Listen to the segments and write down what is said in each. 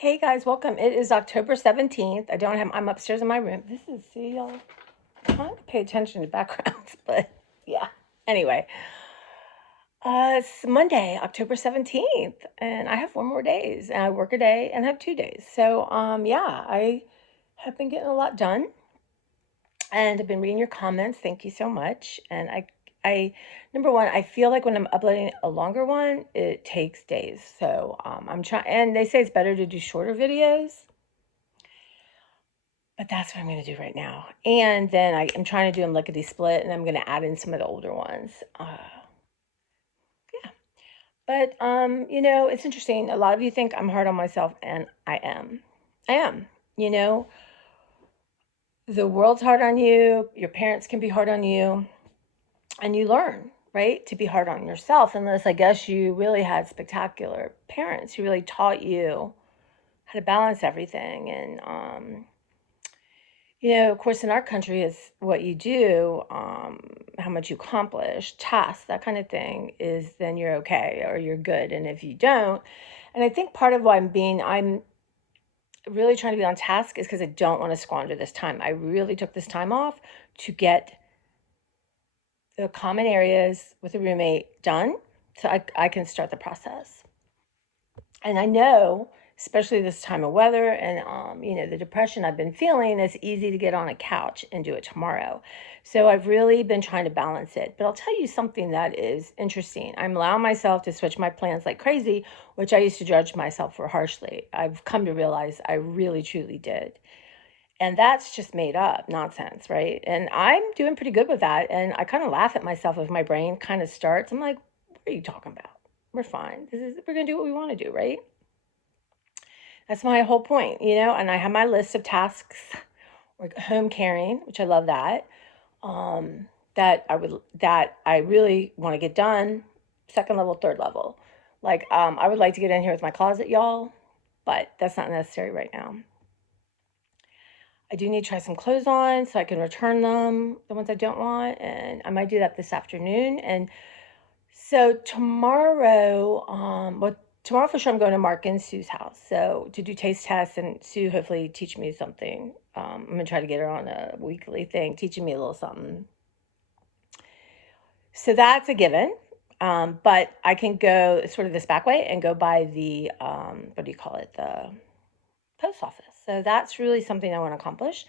Hey guys, welcome. It is October 17th. I'm upstairs in my room. See y'all, I'm trying to pay attention to backgrounds, but yeah. Anyway, it's Monday, October 17th, and I have 4 more days, and I work a day and have 2 days. So, yeah, I have been getting a lot done, and I've been reading your comments. Thank you so much. And number one, I feel like when I'm uploading a longer one, it takes days. So, I'm trying, and they say it's better to do shorter videos. But that's what I'm going to do right now. And then I'm trying to do them lickety split, and I'm going to add in some of the older ones. Yeah. But, it's interesting. A lot of you think I'm hard on myself, and I am. I am. You know, the world's hard on you, your parents can be hard on you, and you learn, right, to be hard on yourself, unless I guess you really had spectacular parents who really taught you how to balance everything. And, of course, in our country, is what you do, how much you accomplish, tasks, that kind of thing, is then you're okay or you're good. And if you don't, and I think part of why I'm really trying to be on task is because I don't want to squander this time. I really took this time off to get the common areas with a roommate done so I can start the process. And I know, especially this time of weather and the depression I've been feeling, it's easy to get on a couch and do it tomorrow. So I've really been trying to balance it. But I'll tell you something that is interesting. I'm allowing myself to switch my plans like crazy, which I used to judge myself for harshly. I've come to realize I really truly did. And that's just made up nonsense, right? And I'm doing pretty good with that. And I kind of laugh at myself if my brain kind of starts. I'm like, what are you talking about? We're fine. We're gonna do what we want to do, right? That's my whole point, and I have my list of tasks, like home caring, which I love that. That I really want to get done, second level, third level. Like, I would like to get in here with my closet, y'all, but that's not necessary right now. I do need to try some clothes on so I can return them, the ones I don't want, and I might do that this afternoon. And so tomorrow, tomorrow for sure I'm going to Mark and Sue's house. So to do taste tests, and Sue hopefully teach me something. I'm gonna try to get her on a weekly thing, teaching me a little something. So that's a given. But I can go sort of this back way and go by the what do you call it? The post office. So that's really something I want to accomplish.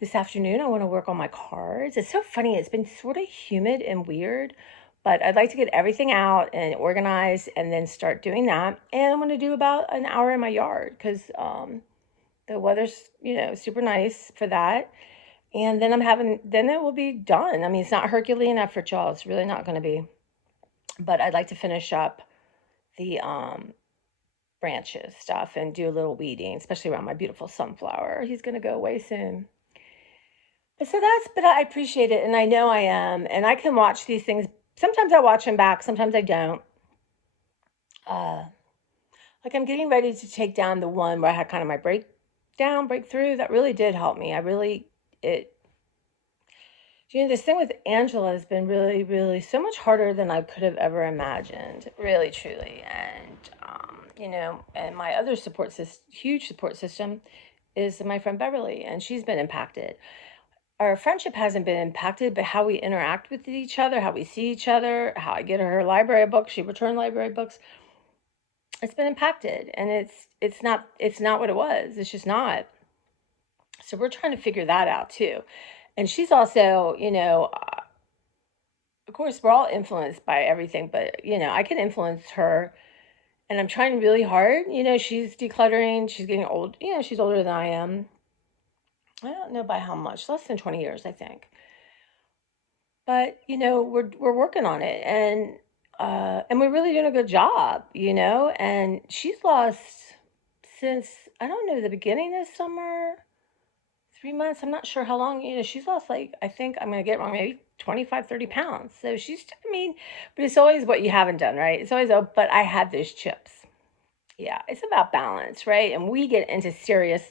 This afternoon, I want to work on my cards. It's so funny. It's been sort of humid and weird, but I'd like to get everything out and organized and then start doing that. And I'm going to do about an hour in my yard because the weather's, super nice for that. And then it will be done. I mean, it's not Herculean effort, y'all. It's really not going to be. But I'd like to finish up the branches stuff and do a little weeding, especially around my beautiful sunflower. He's going to go away soon. But I appreciate it, and I know I am, and I can watch these things. Sometimes I watch them back, sometimes I don't. Uh, like I'm getting ready to take down the one where I had kind of my breakthrough. That really did help me. It, this thing with Angela has been really, really so much harder than I could have ever imagined, really, truly. And, and my other huge support system is my friend Beverly, and she's been impacted. Our friendship hasn't been impacted, but how we interact with each other, how we see each other, how I get her library books, she returned library books. It's been impacted, and it's not what it was. It's just not. So we're trying to figure that out too. And she's also, of course, we're all influenced by everything, but I can influence her, and I'm trying really hard. She's decluttering. She's getting old. She's older than I am. I don't know by how much, less than 20 years, I think. But we're working on it, and we're really doing a good job, and she's lost since, I don't know, the beginning of summer, 3 months. I'm not sure how long. She's lost, like, I think I'm gonna get it wrong, maybe 25, 30 pounds. So she's, I mean, but it's always what you haven't done, right? It's always, oh, but I had those chips. Yeah, it's about balance, right? And we get into serious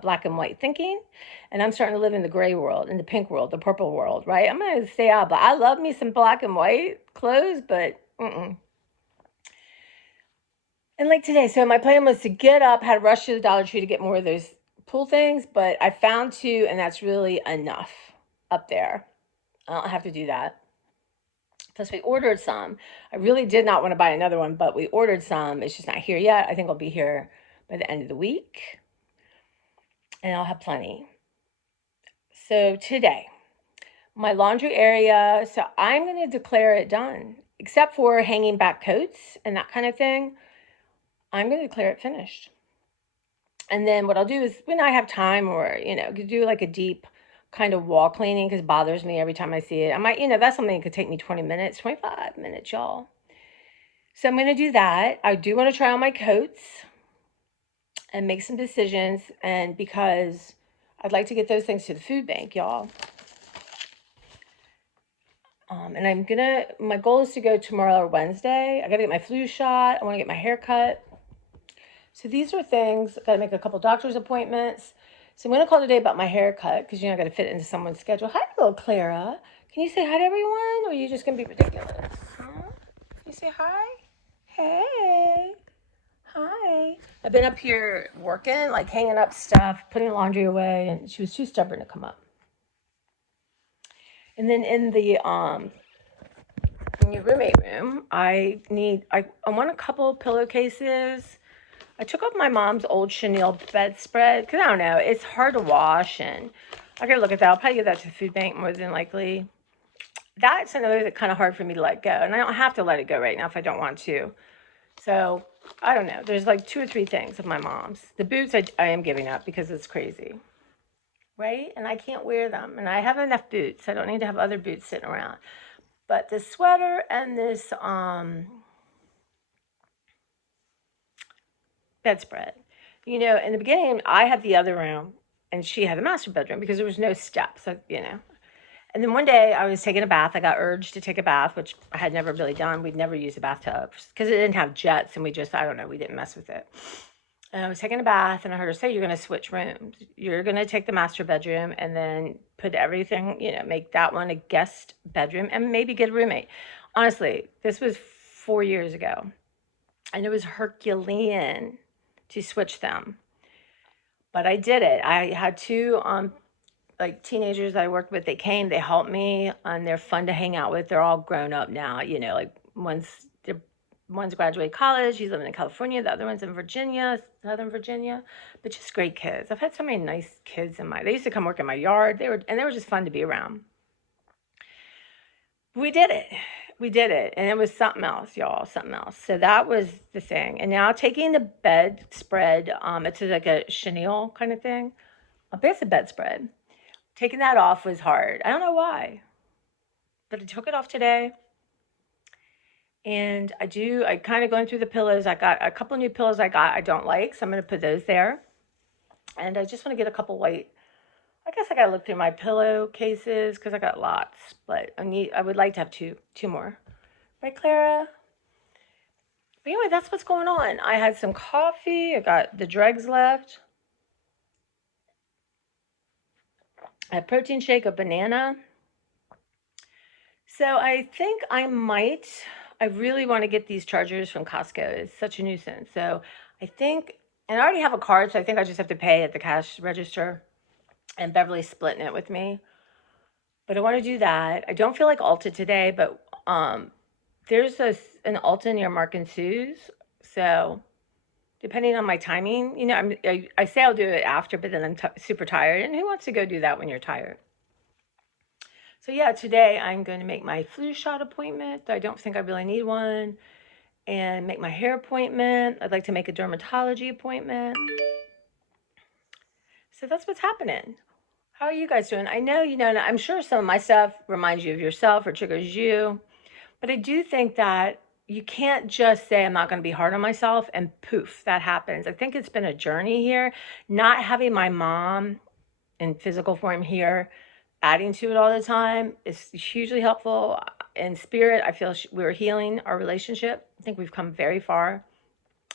black and white thinking, and I'm starting to live in the gray world, in the pink world, the purple world, right? I'm gonna stay out, but I love me some black and white clothes, but And like today, so my plan was to get up, had to rush to the Dollar Tree to get more of those pool things, but I found two, and that's really enough up there. I don't have to do that. Plus, we ordered some. I really did not want to buy another one, but we ordered some. It's just not here yet. I think it'll be here by the end of the week, and I'll have plenty. So today, my laundry area, so I'm going to declare it done, except for hanging back coats and that kind of thing. I'm going to declare it finished. And then what I'll do is when I have time, or, do like a deep kind of wall cleaning, because it bothers me every time I see it. I might, that's something that could take me 20 minutes, 25 minutes, y'all. So I'm going to do that. I do want to try on my coats and make some decisions. And because I'd like to get those things to the food bank, y'all. And my goal is to go tomorrow or Wednesday. I got to get my flu shot. I want to get my hair cut. So these are things, got to make a couple doctor's appointments. So I'm going to call today about my haircut, because, I got to fit it into someone's schedule. Hi, little Clara. Can you say hi to everyone, or are you just going to be ridiculous? Huh? Can you say hi? Hey. Hi. I've been up here working, like hanging up stuff, putting laundry away, and she was too stubborn to come up. And then in your roommate room, I want a couple pillowcases. I took off my mom's old chenille bedspread, because I don't know, it's hard to wash, and I gotta look at that. I'll probably give that to the food bank more than likely. That's another that's kind of hard for me to let go, and I don't have to let it go right now if I don't want to. So I don't know. There's like 2 or 3 things of my mom's. The boots I am giving up because it's crazy, right? And I can't wear them, and I have enough boots. I don't need to have other boots sitting around. But this sweater and this bedspread. In the beginning, I had the other room, and she had the master bedroom because there was no steps, And then one day I was taking a bath. I got urged to take a bath, which I had never really done. We'd never used a bathtub because it didn't have jets, and I don't know, we didn't mess with it. And I was taking a bath, and I heard her say, you're going to switch rooms. You're going to take the master bedroom and then put everything, make that one a guest bedroom and maybe get a roommate. Honestly, this was 4 years ago, and it was Herculean to switch them. But I did it. I had 2 like teenagers that I worked with. They came, they helped me, and they're fun to hang out with. They're all grown up now, like one's graduated college, he's living in California, the other one's in Virginia, Southern Virginia, but just great kids. I've had so many nice kids they used to come work in my yard. They were just fun to be around. We did it, and it was something else, y'all, something else. So that was the thing. And now taking the bedspread, it's like a chenille kind of thing. It's a bedspread. Taking that off was hard. I don't know why, but I took it off today. And I kind of going through the pillows. I got a couple new pillows I don't like, so I'm going to put those there. And I just want to get a couple white. I guess I got to look through my pillow cases because I got lots, but I would like to have two more. Right, Clara? But anyway, that's what's going on. I had some coffee. I got the dregs left. A protein shake, a banana. So I think I really want to get these chargers from Costco. It's such a nuisance. So I think, and I already have a card, so I think I just have to pay at the cash register, and Beverly's splitting it with me. But I want to do that. I don't feel like Ulta today, but there's an Ulta near Mark and Sue's. So depending on my timing, I say I'll do it after, but then I'm super tired. And who wants to go do that when you're tired? So yeah, today I'm going to make my flu shot appointment. I don't think I really need one. And make my hair appointment. I'd like to make a dermatology appointment. So that's what's happening. How are you guys doing? I know, I'm sure some of my stuff reminds you of yourself or triggers you. But I do think that you can't just say I'm not going to be hard on myself and poof, that happens. I think it's been a journey here. Not having my mom in physical form here, adding to it all the time is hugely helpful. In spirit, I feel we're healing our relationship. I think we've come very far.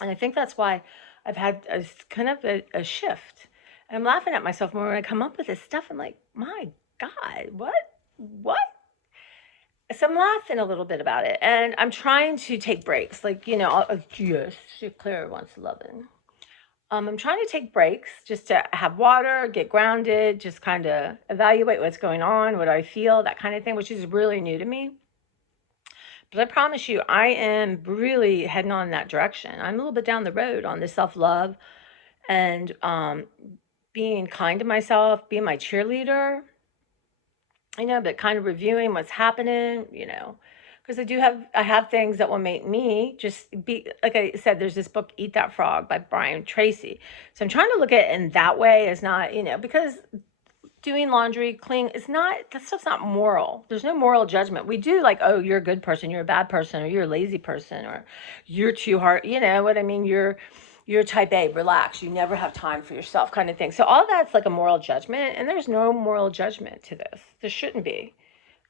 And I think that's why I've had kind of a shift. And I'm laughing at myself more when I come up with this stuff. I'm like, my God, what? So I'm laughing a little bit about it, and I'm trying to take breaks. Like, yes, Claire wants loving. I'm trying to take breaks just to have water, get grounded, just kind of evaluate what's going on, what I feel, that kind of thing, which is really new to me. But I promise you, I am really heading on in that direction. I'm a little bit down the road on the self love and being kind to myself, being my cheerleader, but kind of reviewing what's happening, because I have things that will make me just be, like I said, there's this book, Eat That Frog by Brian Tracy. So I'm trying to look at it in that way as not, because doing laundry, cleaning, that stuff's not moral. There's no moral judgment. We do like, oh, you're a good person, you're a bad person, or you're a lazy person, or you're too hard, you know what I mean? You're type A, relax, you never have time for yourself kind of thing. So all that's like a moral judgment, and there's no moral judgment to this. There shouldn't be.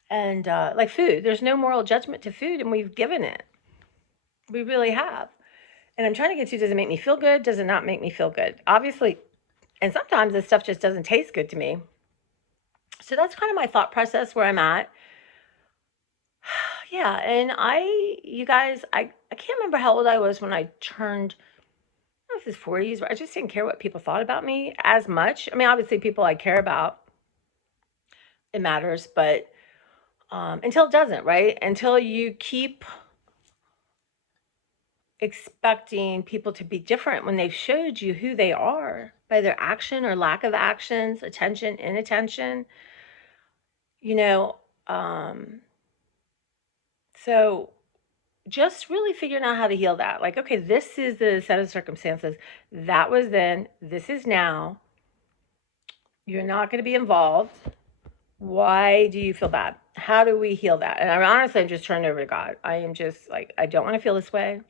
And like food, there's no moral judgment to food, and we've given it. We really have. And I'm trying to get to, does it make me feel good? Does it not make me feel good? Obviously, and sometimes this stuff just doesn't taste good to me. So that's kind of my thought process where I'm at. Yeah, and you guys, I can't remember how old I was when I turned, I don't know if it's 40s, but I just didn't care what people thought about me as much. I mean, obviously, people I care about, it matters, but until it doesn't, right? Until you keep expecting people to be different when they've showed you who they are by their action or lack of actions, attention, inattention, you know. So just really figuring out how to heal that. Like, okay, this is the set of circumstances. That was then, this is now. You're not going to be involved. Why do you feel bad? How do we heal that? And I'm just turning over to God. I am just like, I don't want to feel this way.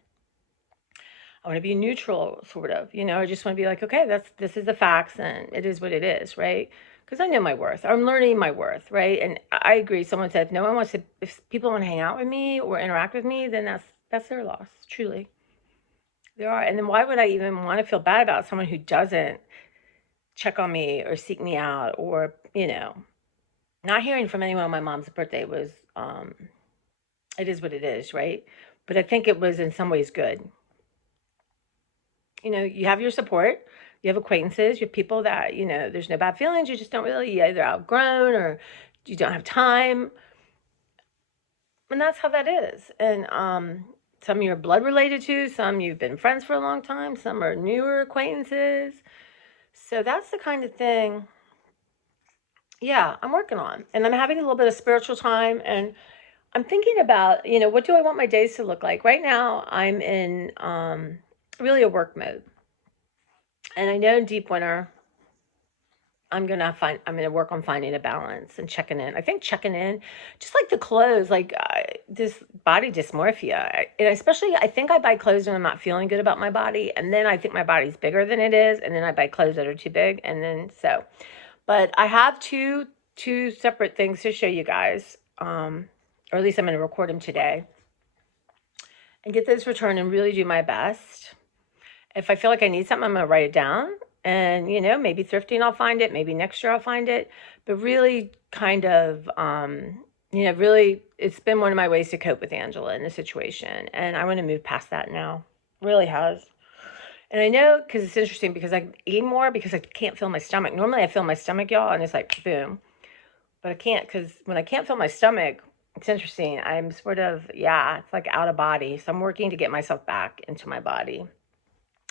I want to be neutral, sort of. I just want to be like, okay, this is the facts, and it is what it is, right? Because I know my worth. I'm learning my worth, right? And I agree. Someone said, no one wants to. If people want to hang out with me or interact with me, then that's their loss. Truly, there are. And then why would I even want to feel bad about someone who doesn't check on me or seek me out, or not hearing from anyone on my mom's birthday was. It is what it is, right? But I think it was in some ways good. You have your support, you have acquaintances, you have people that, there's no bad feelings. You just don't really, you either outgrown or you don't have time. And that's how that is. And some you're blood related to, some you've been friends for a long time, some are newer acquaintances. So that's the kind of thing, yeah, I'm working on. And I'm having a little bit of spiritual time. And I'm thinking about, what do I want my days to look like? Right now, I'm in really a work mode. And I know in deep winter, I'm gonna work on finding a balance and checking in. I think checking in, just like the clothes, like this body dysmorphia, and especially I think I buy clothes when I'm not feeling good about my body, and then I think my body's bigger than it is, and then I buy clothes that are too big, and then so. But I have two separate things to show you guys, or at least I'm gonna record them today, and get those returned and really do my best. If I feel like I need something, I'm gonna write it down. And, maybe thrifting, I'll find it. Maybe next year I'll find it. But really kind of, really, it's been one of my ways to cope with Angela in the situation. And I want to move past that now. Really has. And I know, because it's interesting, because I eat more because I can't feel my stomach. Normally I feel my stomach, y'all, and it's like, boom. But I can't, because when I can't feel my stomach, it's interesting. I'm sort of, it's like out of body. So I'm working to get myself back into my body.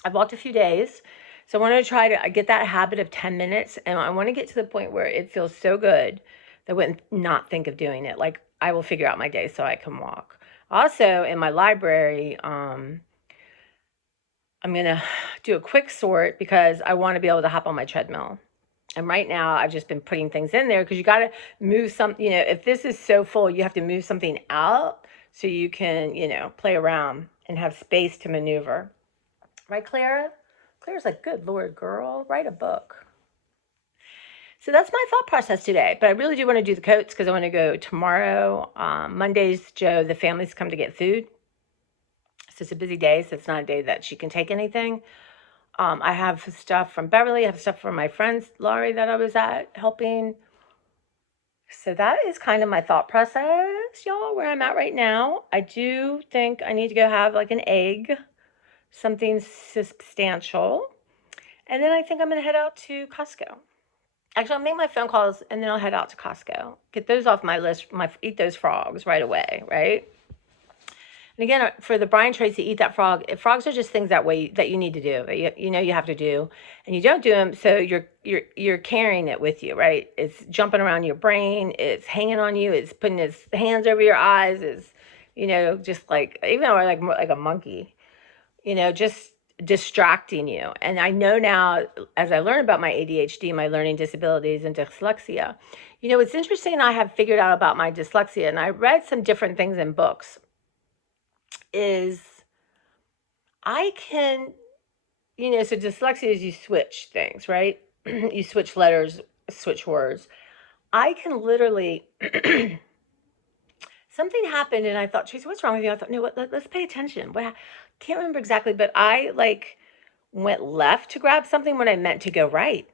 I've walked a few days. So I want to try to get that habit of 10 minutes. And I want to get to the point where it feels so good that I wouldn't not think of doing it. Like, I will figure out my day so I can walk. Also, in my library, I'm going to do a quick sort because I want to be able to hop on my treadmill. And right now, I've just been putting things in there because you got to move some, if this is so full, you have to move something out so you can, play around and have space to maneuver. Right, Clara? Claire's like, good Lord, girl, write a book. So that's my thought process today. But I really do want to do the coats because I want to go tomorrow. Mondays, Joe, the families come to get food. So it's a busy day, so it's not a day that she can take anything. I have stuff from Beverly. I have stuff from my friends, Laurie, that I was at helping. So that is kind of my thought process, y'all, where I'm at right now. I do think I need to go have like an egg, something substantial. And then I think I'm going to head out to Costco. Actually, I'll make my phone calls and then I'll head out to Costco. Get those off my list. Eat those frogs right away, right? And again, for the Brian Tracy, eat that frog. Frogs are just things that you need to do. You know you have to do, and you don't do them, so you're carrying it with you, right? It's jumping around your brain. It's hanging on you. It's putting its hands over your eyes. It's just like even or like a monkey, just distracting you. And I know now, as I learn about my ADHD, my learning disabilities, and dyslexia, it's interesting. I have figured out about my dyslexia, and I read some different things in books. Is I can, so dyslexia is you switch things, right? You switch letters, switch words. I can literally, something happened and I thought, Tracy, what's wrong with you? I thought, no, let's pay attention. Can't remember exactly, but I went left to grab something when I meant to go right.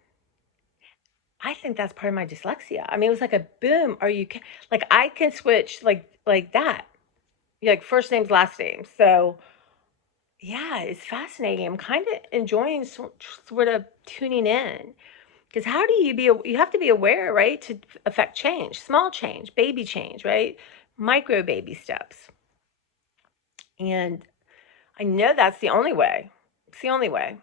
I think that's part of my dyslexia. I mean, it was like a boom. Like I can switch like that. Like first names, last names. So yeah, it's fascinating. I'm kind of enjoying sort of tuning in because how do you have to be aware, right, to affect change, small change, baby change, right? Micro baby steps. And I know that's the only way. It's the only way.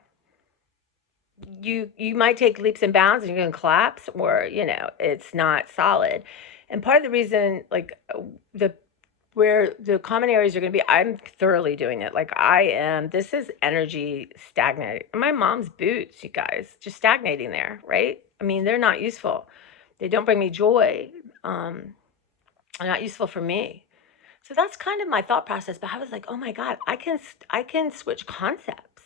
You might take leaps and bounds and you're going to collapse or, it's not solid. And part of the reason, the where the common areas are going to be, I'm thoroughly doing it. Like I am, this is energy stagnating. My mom's boots, you guys, just stagnating there, right? I mean, they're not useful. They don't bring me joy. They're not useful for me. So that's kind of my thought process. But I was like, oh my God, I can switch concepts.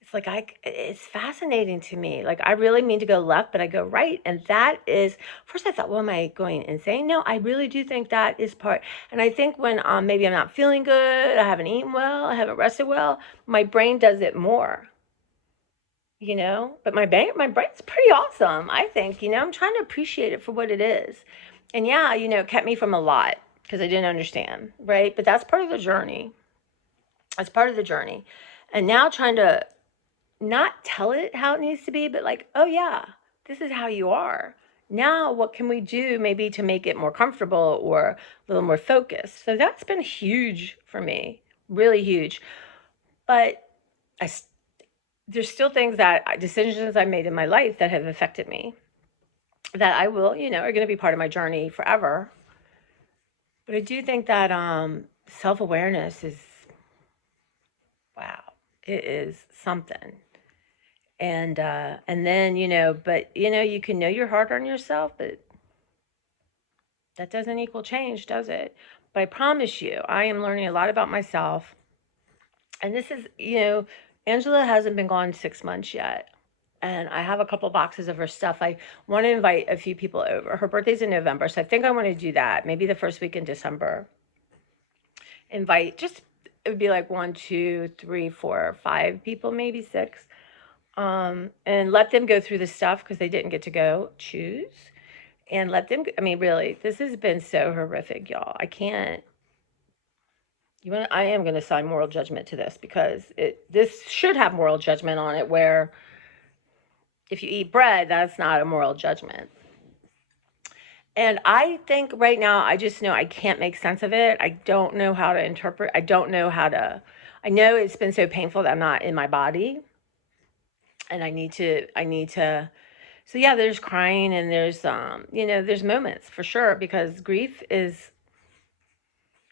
It's like it's fascinating to me. Like I really mean to go left, but I go right. And that is, first I thought, well, am I going insane? No, I really do think that is part. And I think when maybe I'm not feeling good, I haven't eaten well, I haven't rested well, my brain does it more. But my brain's pretty awesome. I think, I'm trying to appreciate it for what it is. And yeah, it kept me from a lot because I didn't understand, right? But that's part of the journey. That's part of the journey. And now trying to not tell it how it needs to be, but like, oh yeah, this is how you are. Now, what can we do maybe to make it more comfortable or a little more focused? So that's been huge for me, really huge. But there's still things decisions I made in my life that have affected me that I will, are going to be part of my journey forever. But I do think that self-awareness is, wow, it is something. And then, but you can know your heart on yourself, but that doesn't equal change, does it? But I promise you, I am learning a lot about myself. And this is, Angela hasn't been gone 6 months yet. And I have a couple boxes of her stuff. I want to invite a few people over. Her birthday's in November, so I think I want to do that. Maybe the first week in December. It would be like 1, 2, 3, 4, 5 people, maybe 6. And let them go through the stuff because they didn't get to go choose. And let them, I mean, really, this has been so horrific, y'all. I am going to assign moral judgment to this because this should have moral judgment on it, where if you eat bread, that's not a moral judgment. And I think right now, I just know I can't make sense of it. I don't know how to interpret. I know it's been so painful that I'm not in my body. And I need to, so yeah, there's crying and there's, there's moments for sure, because grief is,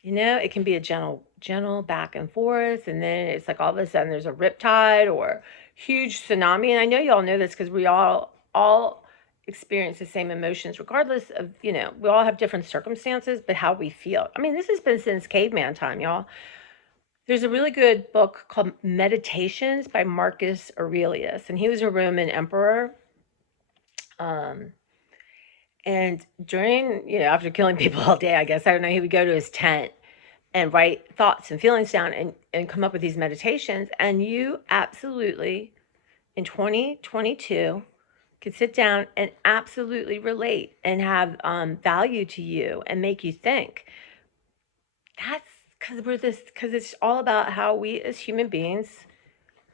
it can be a gentle back and forth. And then it's like all of a sudden there's a riptide or huge tsunami. And I know y'all know this because we all experience the same emotions, regardless of, we all have different circumstances, but how we feel. I mean, this has been since caveman time, y'all. There's a really good book called Meditations by Marcus Aurelius, and he was a Roman emperor. And during, after killing people all day, I guess, I don't know, he would go to his tent and write thoughts and feelings down and come up with these meditations. And you absolutely, in 2022, could sit down and absolutely relate and have value to you and make you think. That's because it's all about how we as human beings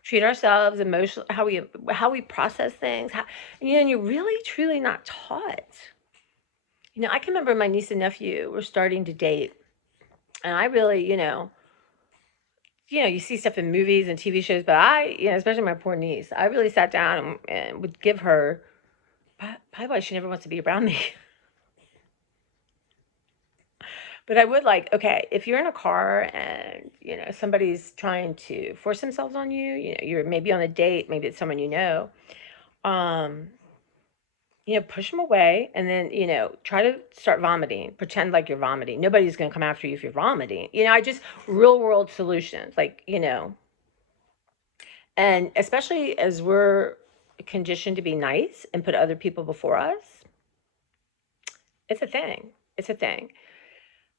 treat ourselves emotionally, how we process things. And you're really truly not taught. I can remember my niece and nephew were starting to date, and I really, you see stuff in movies and TV shows, but especially my poor niece, I really sat down and would give her probably why she never wants to be around me. But I would okay, if you're in a car and, somebody's trying to force themselves on you, you're maybe on a date, maybe it's someone um, push them away and then, try to start vomiting. Pretend like you're vomiting. Nobody's going to come after you if you're vomiting. I just real world solutions, and especially as we're conditioned to be nice and put other people before us, it's a thing. It's a thing.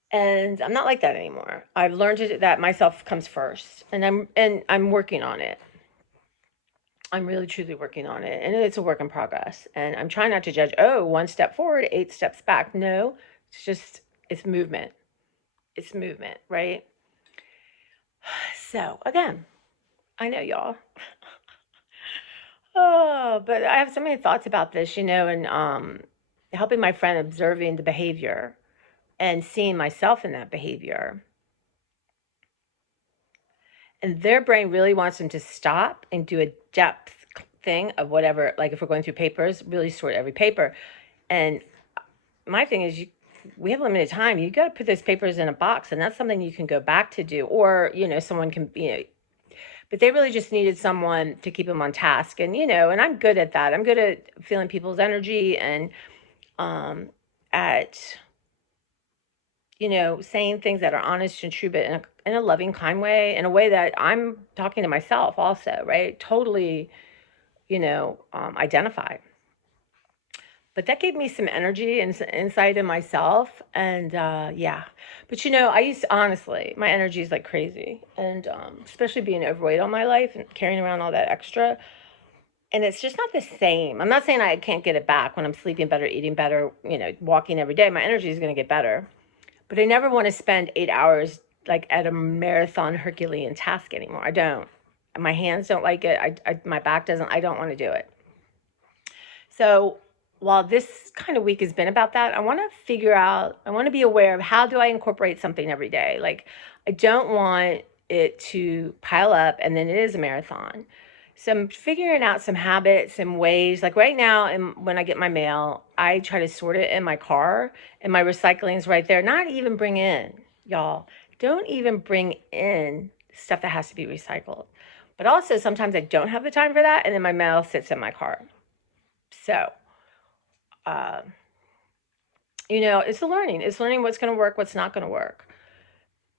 And I'm not like that anymore. I've learned that myself comes first, and I'm working on it. I'm really truly working on it, and it's a work in progress. And I'm trying not to judge. Oh, one step forward, 8 steps back. No, it's movement. It's movement, right? So again, I know y'all. Oh, but I have so many thoughts about this, and helping my friend observing the behavior and seeing myself in that behavior. And their brain really wants them to stop and do a depth thing of whatever, like if we're going through papers, really sort every paper. And my thing is, we have limited time. You got to put those papers in a box, and that's something you can go back to do, or someone can, but they really just needed someone to keep them on task. And and I'm good at that. I'm good at feeling people's energy and at saying things that are honest and true, but in a loving, kind way, in a way that I'm talking to myself also, right? Totally, identify. But that gave me some energy and insight in myself. And yeah, but I used to, honestly, my energy is like crazy. And especially being overweight all my life and carrying around all that extra. And it's just not the same. I'm not saying I can't get it back when I'm sleeping better, eating better, walking every day. My energy is going to get better. But I never want to spend 8 hours like at a marathon Herculean task anymore. I don't. My hands don't like it. My back doesn't. I don't want to do it. So while this kind of week has been about that, I want to be aware of how do I incorporate something every day. Like I don't want it to pile up and then it is a marathon. So I'm figuring out some habits and ways. Like right now, when I get my mail, I try to sort it in my car, and my recycling's right there. Not even bring in, y'all. Don't even bring in stuff that has to be recycled. But also sometimes I don't have the time for that, and then my mail sits in my car. So, uh, it's a learning. It's learning what's going to work, what's not going to work.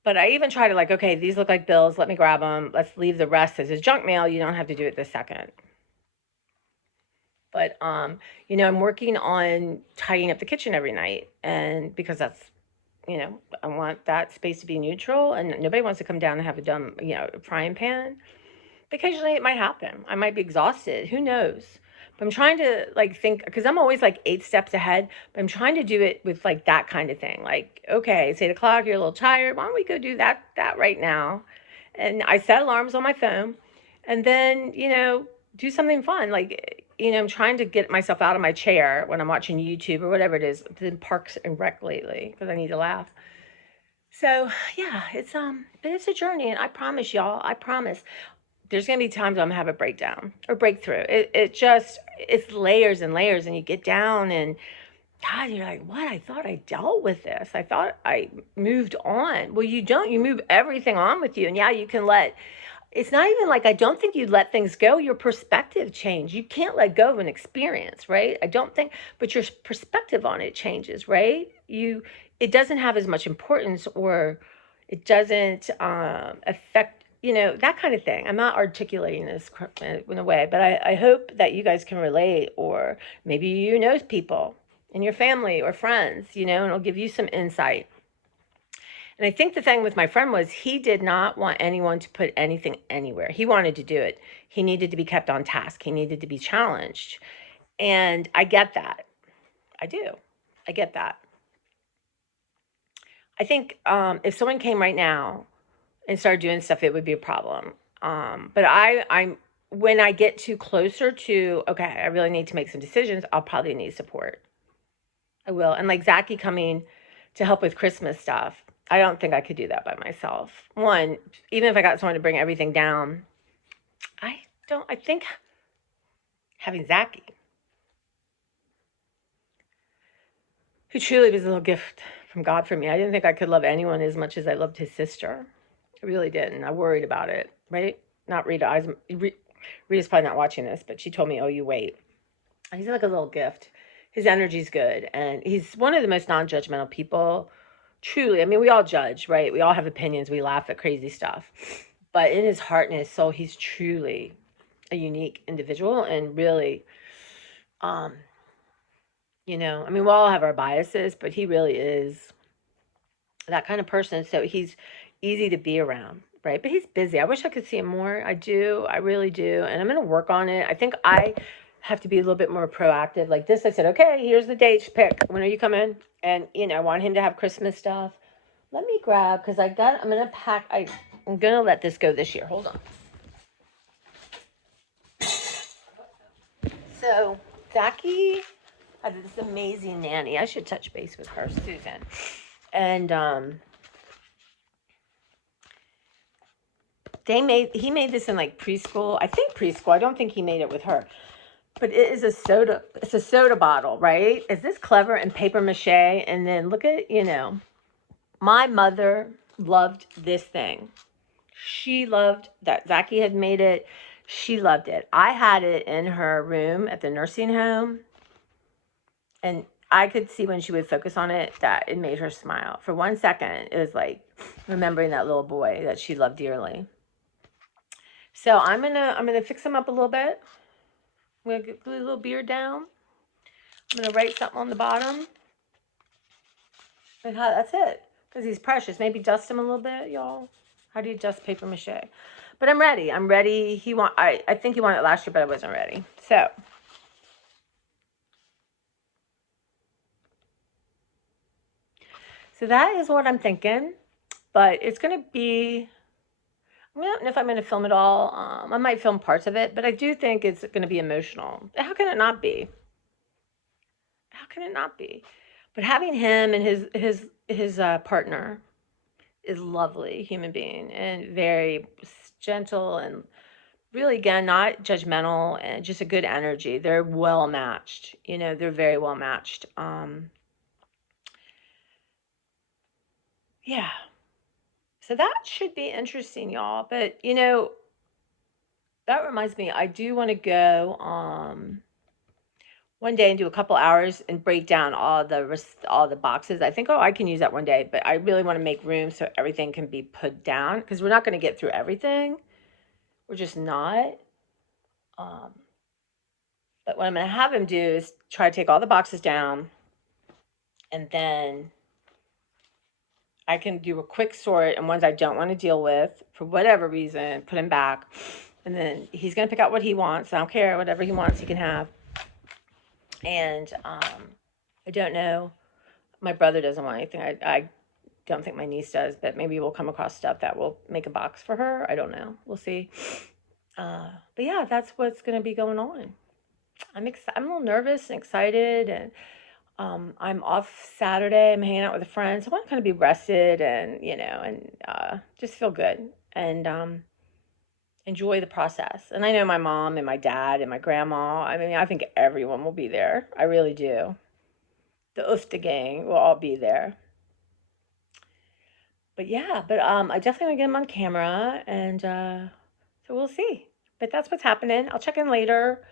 But I even try to okay, these look like bills. Let me grab them. Let's leave the rest as junk mail. You don't have to do it this second. But, I'm working on tidying up the kitchen every night. And because that's, I want that space to be neutral, and nobody wants to come down and have a dumb, frying pan. Occasionally it might happen. I might be exhausted. Who knows? But I'm trying to think, because I'm always 8 steps ahead, but I'm trying to do it with that kind of thing. Okay, it's 8 o'clock, you're a little tired. Why don't we go do that right now? And I set alarms on my phone, and then, do something fun. I'm trying to get myself out of my chair when I'm watching YouTube or whatever it is. I've been Parks and Rec lately because I need to laugh. So yeah, but it's a journey, and I promise y'all, I promise, there's going to be times I'm going to have a breakdown or breakthrough. It's layers and layers, and you get down and God, you're like, what? I thought I dealt with this. I thought I moved on. Well, you don't. You move everything on with you. And yeah, you can it's not even I don't think you let things go. Your perspective change. You can't let go of an experience, right? I don't think, but your perspective on it changes, right? It doesn't have as much importance, or it doesn't affect, that kind of thing. I'm not articulating this in a way, but I hope that you guys can relate, or maybe people in your family or friends, and it'll give you some insight. And I think the thing with my friend was he did not want anyone to put anything anywhere. He wanted to do it. He needed to be kept on task. He needed to be challenged. And I get that. I do. I get that. I think if someone came right now and started doing stuff, it would be a problem. But I'm when I get too closer to, okay, I really need to make some decisions, I'll probably need support. I will. And like Zachy coming to help with Christmas stuff, I don't think I could do that by myself. One, even if I got someone to bring everything down, I think having Zachy, who truly was a little gift from God for me. I didn't think I could love anyone as much as I loved his sister. I really didn't. I worried about it, right? Not Rita. Rita's probably not watching this, but she told me, oh, you wait. He's like a little gift. His energy's good. And he's one of the most non-judgmental people. Truly. I mean, we all judge, right? We all have opinions. We laugh at crazy stuff. But in his heart and his soul, he's truly a unique individual and really, I mean, we all have our biases, but he really is that kind of person. So he's easy to be around, right? But he's busy. I wish I could see him more. I do. I really do. And I'm going to work on it. I think I have to be a little bit more proactive. Like this, I said, okay, here's the dates. Pick. When are you coming? And, I want him to have Christmas stuff. Let me grab, because I'm going to pack. I'm going to let this go this year. Hold on. So, Zachy had this amazing nanny. I should touch base with her, Susan. And he made this in like preschool. I think preschool. I don't think he made it with her. But it is a soda. It's a soda bottle, right? Is this clever? And paper mache. And then look at, my mother loved this thing. She loved that Zachy had made it. She loved it. I had it in her room at the nursing home. And I could see when she would focus on it that it made her smile. For 1 second, it was like remembering that little boy that she loved dearly. So I'm gonna fix him up a little bit. I'm gonna glue a little beard down. I'm gonna write something on the bottom. And that's it. Because he's precious. Maybe dust him a little bit, y'all. How do you dust paper mache? But I'm ready. I'm ready. I think he wanted it last year, but I wasn't ready. So that is what I'm thinking. But it's gonna be, I don't know if I'm going to film it all. I might film parts of it, but I do think it's going to be emotional. How can it not be? How can it not be? But having him and his partner is lovely human being and very gentle and really, again, not judgmental and just a good energy. They're well matched. They're very well matched. Yeah. So that should be interesting, y'all. But, that reminds me, I do want to go one day and do a couple hours and break down all the boxes. I think, I can use that one day, but I really want to make room so everything can be put down because we're not going to get through everything. We're just not. But what I'm going to have him do is try to take all the boxes down, and then I can do a quick sort, and ones I don't want to deal with for whatever reason, put him back. And then he's going to pick out what he wants. I don't care. Whatever he wants, he can have. And I don't know. My brother doesn't want anything. I don't think my niece does, but maybe we'll come across stuff that will make a box for her. I don't know. We'll see. But yeah, that's what's going to be going on. I'm a little nervous and excited, and I'm off Saturday. I'm hanging out with a friend, so I want to kind of be rested and just feel good and enjoy the process. And I know my mom and my dad and my grandma. I mean, I think everyone will be there. I really do. The Ufta gang will all be there. But yeah, I definitely want to get them on camera, and so we'll see. But that's what's happening. I'll check in later.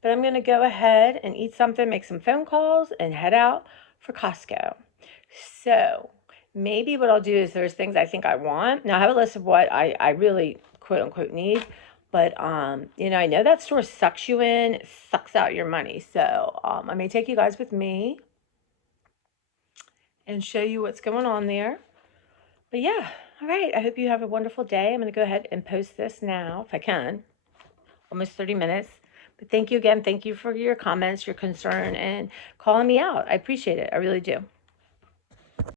But I'm going to go ahead and eat something, make some phone calls, and head out for Costco. So maybe what I'll do is there's things I think I want. Now I have a list of what I really quote unquote need. But, I know that store sucks you in, it sucks out your money. So I may take you guys with me and show you what's going on there. But yeah, all right. I hope you have a wonderful day. I'm going to go ahead and post this now if I can. Almost 30 minutes. But thank you again. Thank you for your comments, your concern, and calling me out. I appreciate it. I really do.